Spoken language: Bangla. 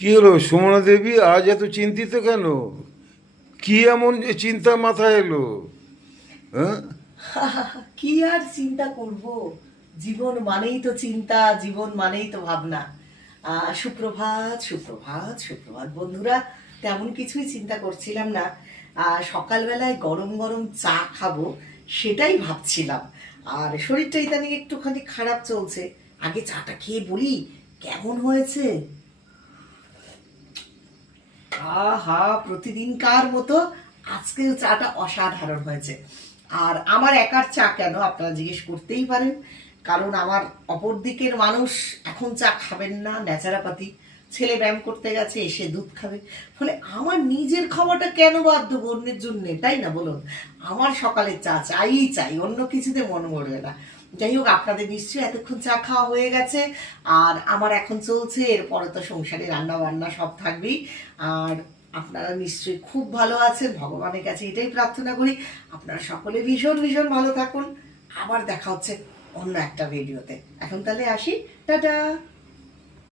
কি হলো সুমনা দেবী? আজ এত চিন্তিত কেন? কি এমন চিন্তা মাথায় এলো? হ্যাঁ? কি আর চিন্তা করব? জীবন মানেই তো চিন্তা, জীবন মানেই তো ভাবনা। সুপ্রভাত সুপ্রভাত সুপ্রভাত। বন্ধুরা, তেমন কিছুই চিন্তা করছিলাম না। সকালবেলায় গরম গরম চা খাব, সেটাই ভাবছিলাম। আর শরীরটা ইদানিং একটুখানি খারাপ চলছে। আগে চাটা খেয়ে বলি, কেমন হয়েছে? আহা প্রতিদিনকার মতো আজকেও চাটা অসাধারণ হয়েছে। আর আমার একার চা কেন? আপনারা জিজ্ঞেস করতেই পারেন। কারণ আমার অপর দিকের মানুষ এখন চা খাবেন না, ন্যাচারাপাতি। ছেলে ব্যায়াম করতে গেছে, এসে দুধ খাবে। ফলে আমার নিজের খাওয়াটা কেন বাদ দেবো অন্যের জন্যে? তাই না বলুন? আমার সকালে চা চাই চাই, অন্য কিছুতে মন মরবে না। যাই হোক, আপনাদের নিশ্চয়ই এতক্ষণ চা খাওয়া হয়ে গেছে। আর আমার এখন চলছে, এরপরে তো সংসারে রান্না বান্না সব থাকবেই। আর আপনারা নিশ্চয়ই খুব ভালো আছেন, ভগবানের কাছে এটাই প্রার্থনা করি। আপনারা সকলে ভীষণ ভীষণ ভালো থাকুন। আবার দেখা হচ্ছে অন্য একটা ভিডিওতে। এখন তাহলে আসি। টাটা!